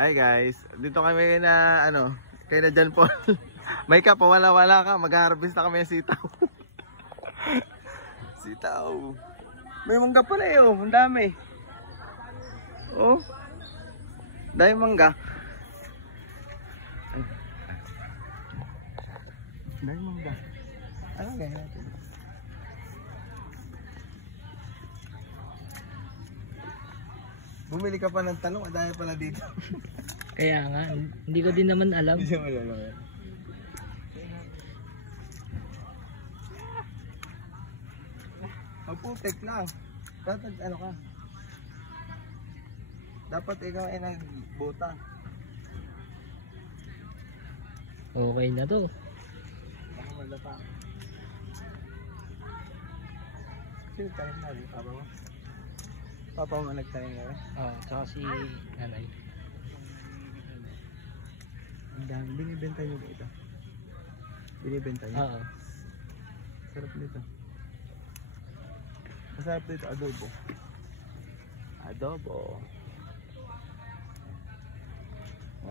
Hi guys, dito kami na kay na John Paul. May ka, pawala-wala ka, mag-harvest na kami ng sitaw. Sitaw. May mangga pala eh, oh, ang dami. Oh. Dahil mangga. Dahil mangga. Anong gaya natin? Bumili ka pa ng talong, dahil pala dito. Kaya nga, hindi ko din naman alam. Hindi mo alam yan. Putik lang. Dapat ano ka? Dapat ikaw ay nagbuta. Okay na to. Baka malapa. Sino tayo na rin? Papa mo? Papa mo nagtayo na rin? Oo, tsaka si nanay. Ang dami. Binibenta nyo dito? Binibenta nyo? Oo. Sarap nito. Masarap dito, adobo. Adobo.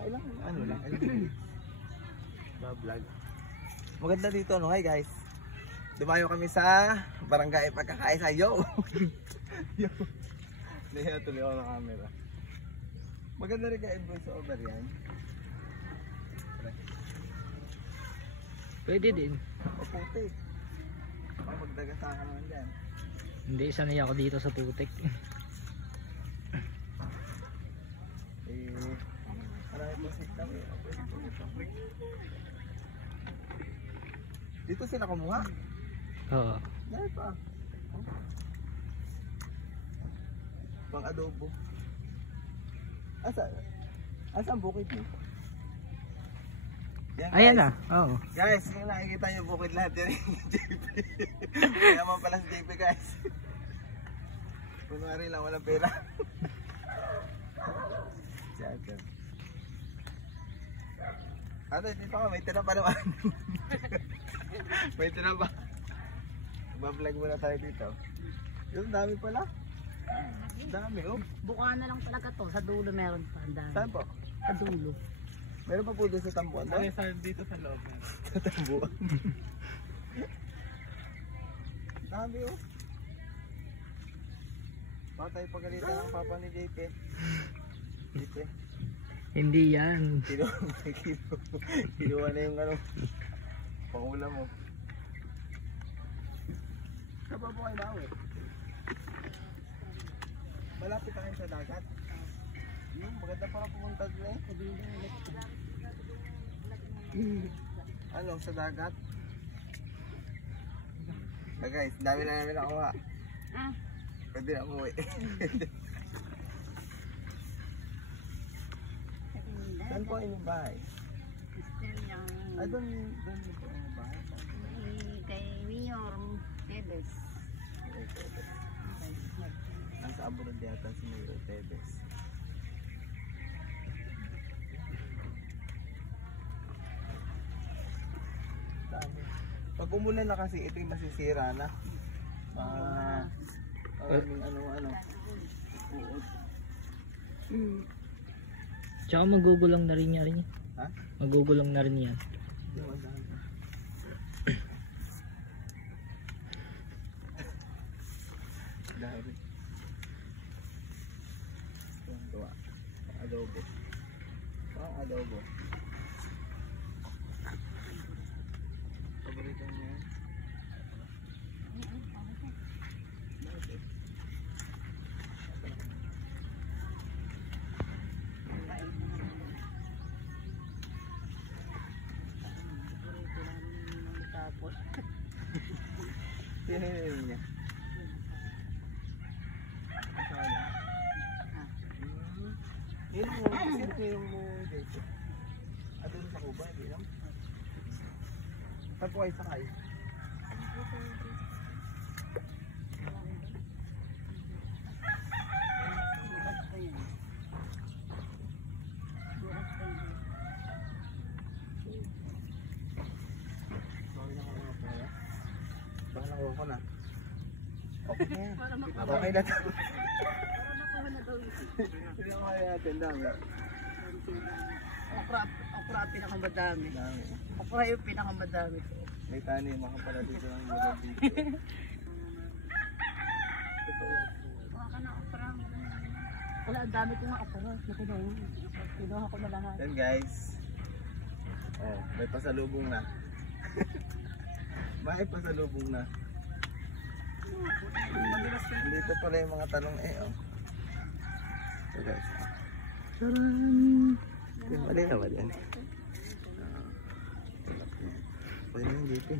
Ilang lang, vlog. Maganda dito, no? Hi guys. Dumayo kami sa barangay pagkakaisa. Yo! Yo! Hindi na tuloy ako ng camera. Maganda rin ka voice over yan. Pwede din. O puti. Magdagasa ka naman dyan. Hindi, sanay ako dito sa putik. Marami po sikta mo. Dito sila kumuha? Oo. Dahil pa. Pang adobo. Asa ang bukid mo? Yan, Ayan na. Oo. Guys, kung nakikita nyo bukid lahat yan yung JP. Kaya naman pala si JP guys. Kunwari lang, walang pera. Siyempre. Ate, dito ka, may tira pa naman. May tira pa. Mag-vlog muna tayo dito. Yung dami pala. Dami, oh. Buka na lang talaga to. Sa dulo meron pa. Saan po? Sa dulo. Meron pa po doon sa tambuan. Ano yung dito sa loob? Sa tambuan. Dami, oh. Baka tayo pagalitan ng papa ni JP. JP. Hindi yan. Kinuha na yung pangulam mo. Saan pa po kayo na eh? Malapit tayo sa dagat. Maganda para pumunta doon eh. Ano, sa dagat? Guys, dami na namin nakuha. Pwede na umuwi. Saan po inyong bahay? Ah, doon po inyong bahay? Kay Mayor Tebes. Nasa abroad yata si Mayor Tebes. Pag umulan na kasi ito'y masisira na. Ano. Uod. Tsaka magugulong na rin yan. Ha? Magugulong na rin yan. Dahil. Tuwa. Adobo. Adobo. Paborito mo yan? Tininin niya. Yun mo, sino yung mo dito? Doon sa Cuba, hindi lang? Saan po kayo sakay? Baka nakuha ko na. Okay na yan. Okay na ito. Hindi ako kaya natin, dami. Okra ang pinakamadami. Dami. Okra yung pinakamadami ko. May tanim ako pala dito ng gulay dito. Kuha ka na okra. Wala, ang dami ko nga okra. Kinuha ko na lahat. Yan guys. Oh, may pasalubong na. May pasalubong na. Dito pala yung mga talong oh. So guys. Taran! Mali na ba yan? Pwede yung dito.